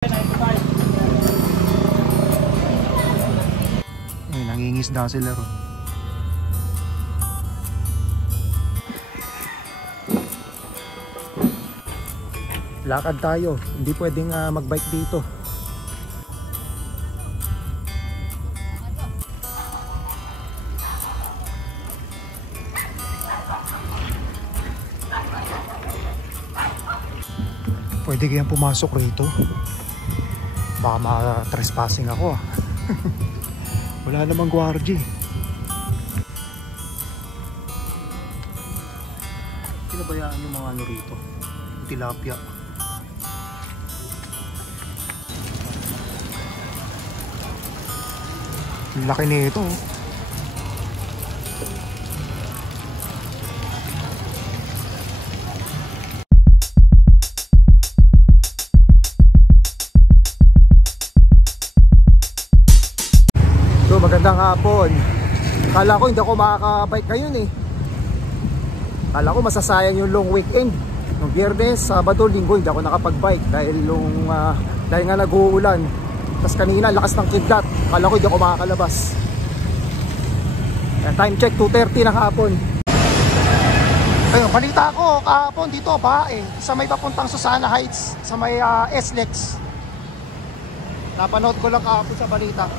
Ay, nangingisda sila ron. Lakad tayo, hindi pwedeng magbike dito. Pwede kayang pumasok rito. Baka ma-trespassing ako ah. Wala namang gwardiya. Pinabayaan yung mga ano rito, tilapia. Laki nito. So magandang hapon. Kala ko hindi ako makaka-bike ngayon eh. Kala ko masasayang yung long weekend. Nung Biyernes, Sabado, Linggo hindi ako nakapag-bike dahil nga nag-uulan. Tapos kanina lakas ng kidlat. Kala ko hindi ako makakalabas. Time check 2:30 ng hapon. Ayun, balita ko kahapon dito bae sa may papuntang Susana Heights, sa may SLEX. Napanood ko lang kahapon sa balita.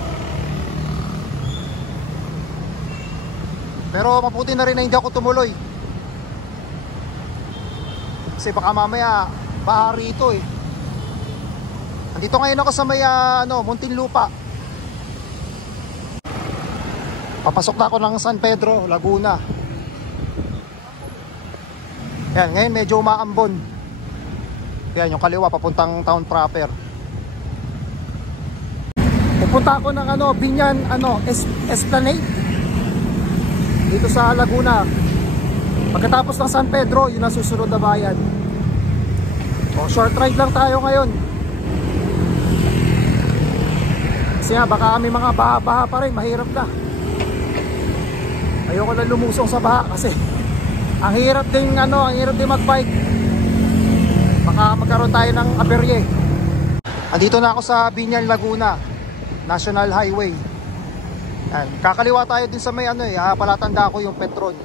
Pero mabuti na rin na hindi ako tumuloy. Kasi baka mamaya baha rito eh. Andito ngayon ako sa may Muntinlupa. Papasok na ako ng San Pedro, Laguna. Yan, ngayon medyo umaambon. Yan, yung kaliwa papuntang town proper. Pupunta ako ng Binyan Esplanade dito sa Laguna. Pagkatapos ng San Pedro, yun ang susunod na bayan. Short ride lang tayo ngayon. Kasi baka kami mga baha-baha pa rin, mahirap na. Ayoko na lumusong sa baha kasi ang hirap din magbike. Baka magkaroon tayo ng aberye. Andito na ako sa Binyan, Laguna National Highway. Yan. Kakaliwa tayo din sa may palatanda ko yung Petron.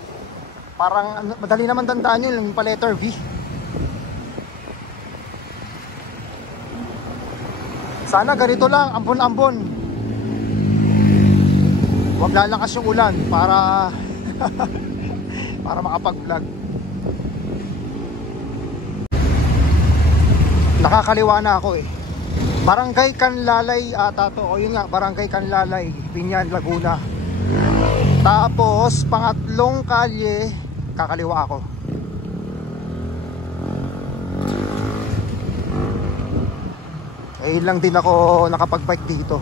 Parang madali naman tandaan yun, yung pa letter V. Sana ganito lang, ambon-ambon. Huwag lalakas yung ulan para para makapag-vlog. Nakakaliwa na ako eh. Barangay Canlalay ata to. O yun nga, Barangay Canlalay, Binyan, Laguna. Tapos pangatlong kalye, kakaliwa ako. Eh lang din ako nakapag-bike dito.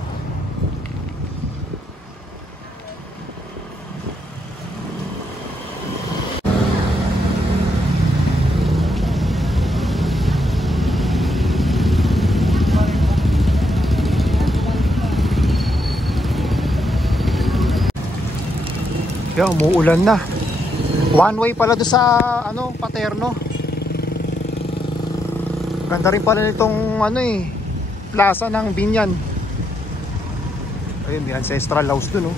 Kaya umuulan na. One way pala doon sa Paterno. Ganda rin pala nitong plaza ng Binyan. Ayun, may ancestral house doon oh.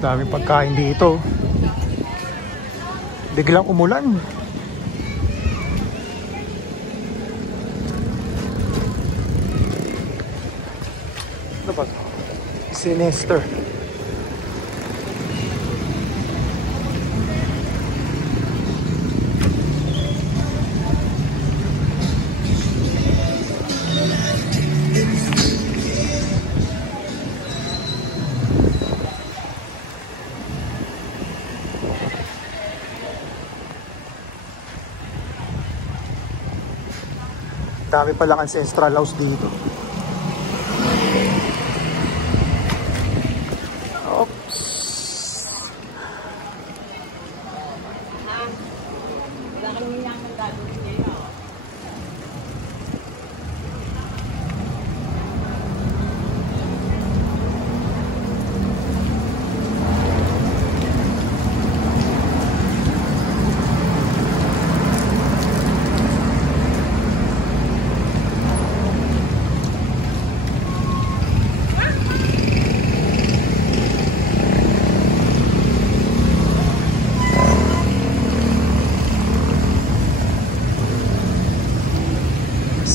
Daming pagkain dito. Biglang umulan. Ano ba ito? Sinister. Dami palang ancestral house dito. Oops.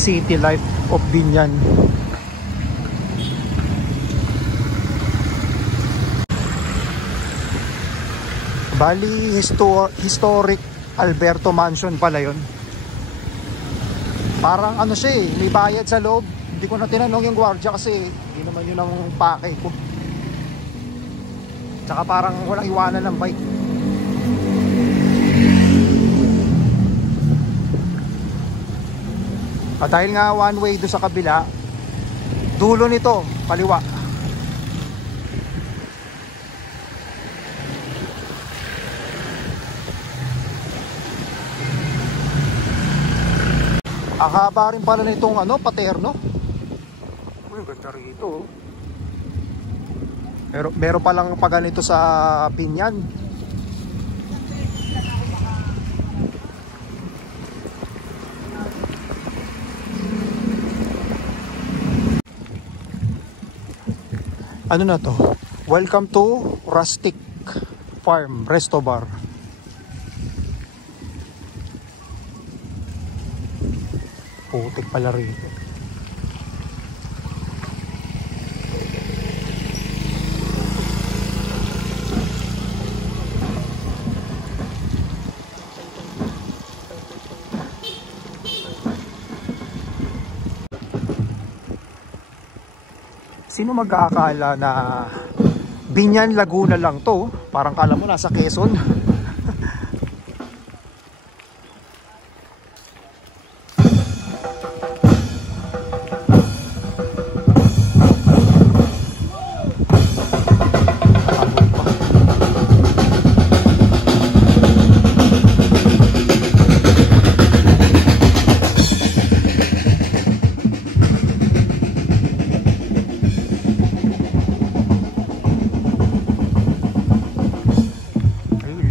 City Life of Binyan. Bali, historic Alberto Mansion pala yun. Parang ano siya eh, may bayad sa loob. Hindi ko na tinanong yung gwardiya kasi hindi naman yun ang pakay ko. Tsaka parang walang iwanan ng bike. Dahil nga one way do sa kabila, dulo nito, kaliwa. Ang haba rin pala nitong ano, Paterno. Uy, ganda rito. Meron palang pa ganito sa Binyan. Ano na to? Welcome to Rustic Farm Resto Bar. Putik pala rito. Sino mag-aakala na Binyan, Laguna lang to? Parang kala mo nasa Quezon.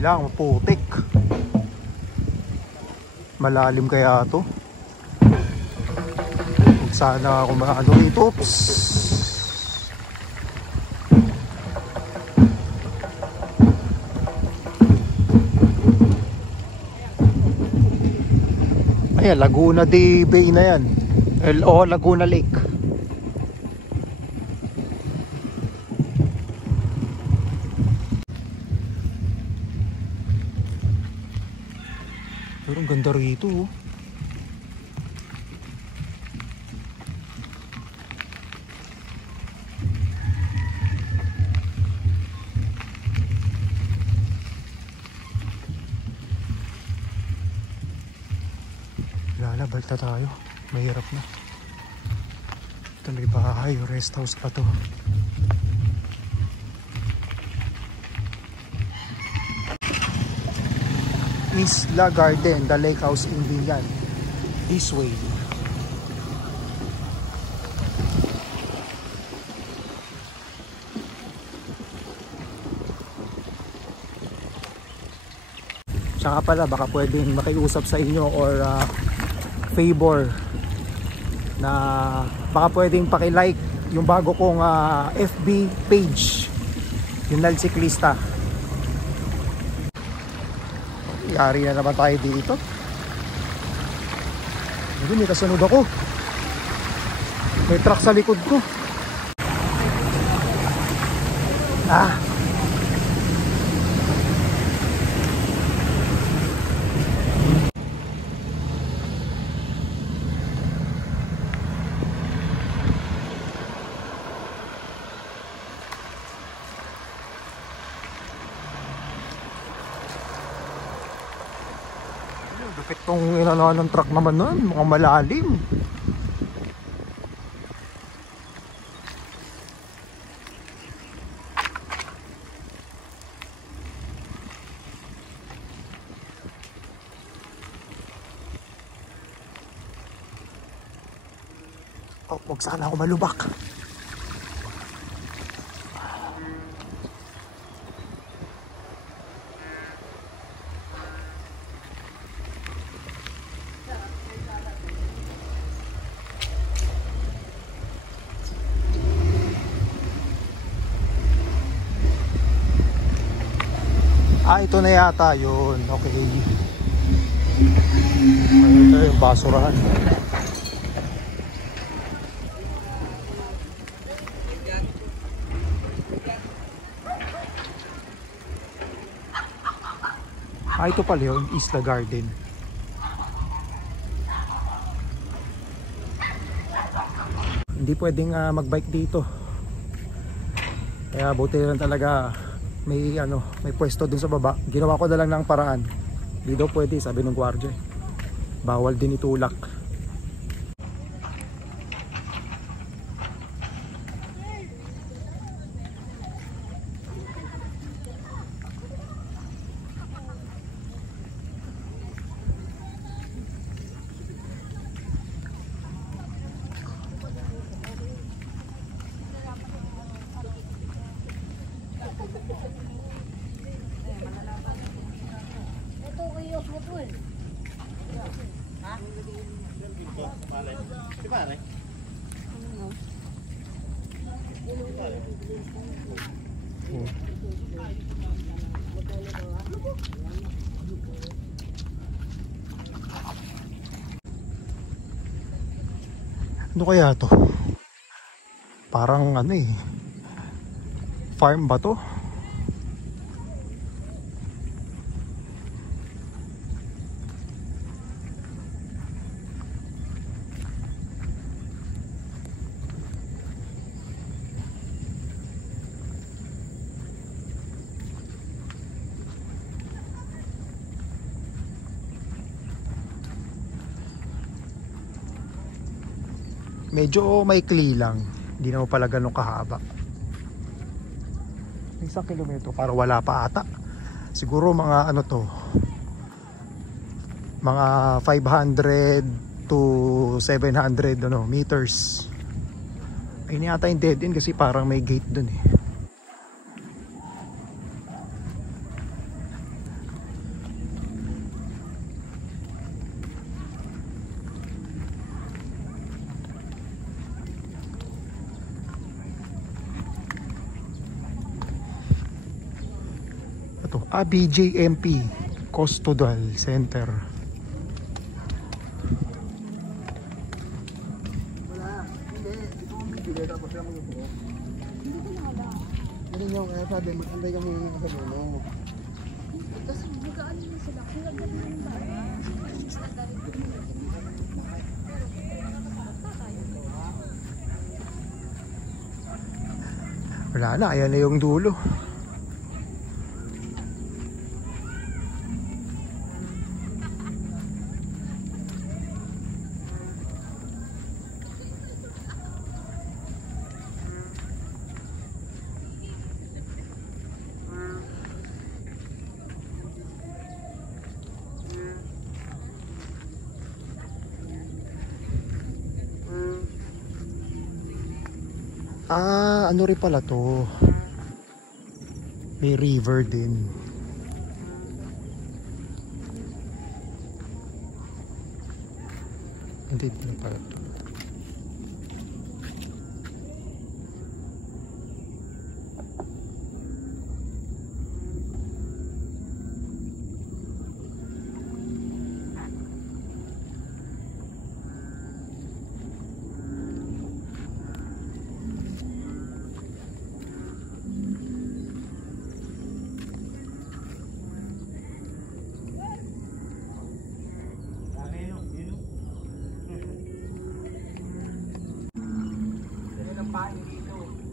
Lang, putik. Malalim kaya to. Sana ako maano rito. Oops. Ayan, Laguna de Bay na yan. O Laguna Lake. Pero ang ganda rito oh. Lalabalta tayo. Mahirap na. Ito may bahay. Rest house pa to. Isla Garden, the lake house in Binyan. This way. Tsaka pala baka pwedeng makiusap sa inyo or favor na baka pwedeng paki-like yung bago kong FB page, yung Nal Siklista. Yari na naman tayo dito. Hindi, may kasunod ako. May truck sa likod ko. Lupit tong inano ng truck naman nun, mukhang malalim. Oh, wag sana ako malubak. Ito na yata yun. Okay. Ito yung basurahan. Ito pala yun, Isla Garden. Hindi pwedeng magbike dito. Kaya buti lang talaga may pwesto dun sa baba. Ginawa ko na lang ng paraan. Hindi daw pwede, sabi ng gwardiya. Bawal din itulak. Ano kaya to? Parang farm ba to? Medyo maikli lang. Hindi naman pala ganun kahaba. Isang kilometro, para wala pa ata. Siguro mga mga 500 to 700 meters. Ayun yata yung dead end kasi parang may gate dun eh. BJMP Custodial Center. Wala na, ayan na yung dulo. Ano rin pala to? May river din. Hindi na pala to.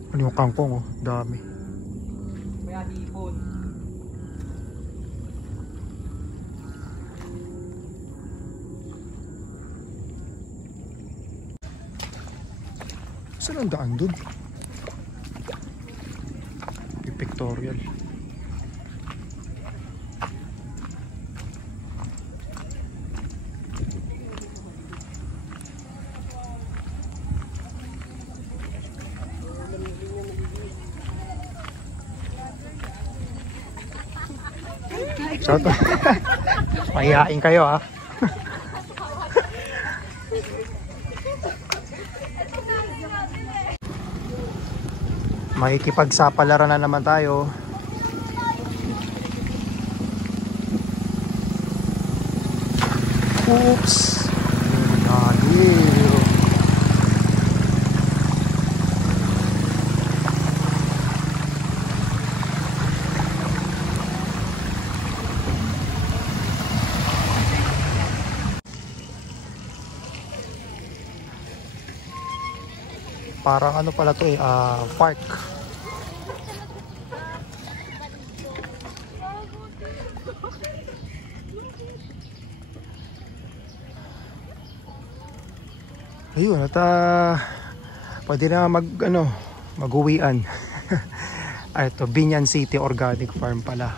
Ano yung kangkong dami. Kaya hipon. Saan ang daan dun? Yung pictorial. Shout out. Mahihain kayo ha. Makikipagsapalaran na naman tayo. Oops. Parang ano pala to park. Ayun, at pwede na mag-uwian. Ito, Binyan City Organic Farm pala.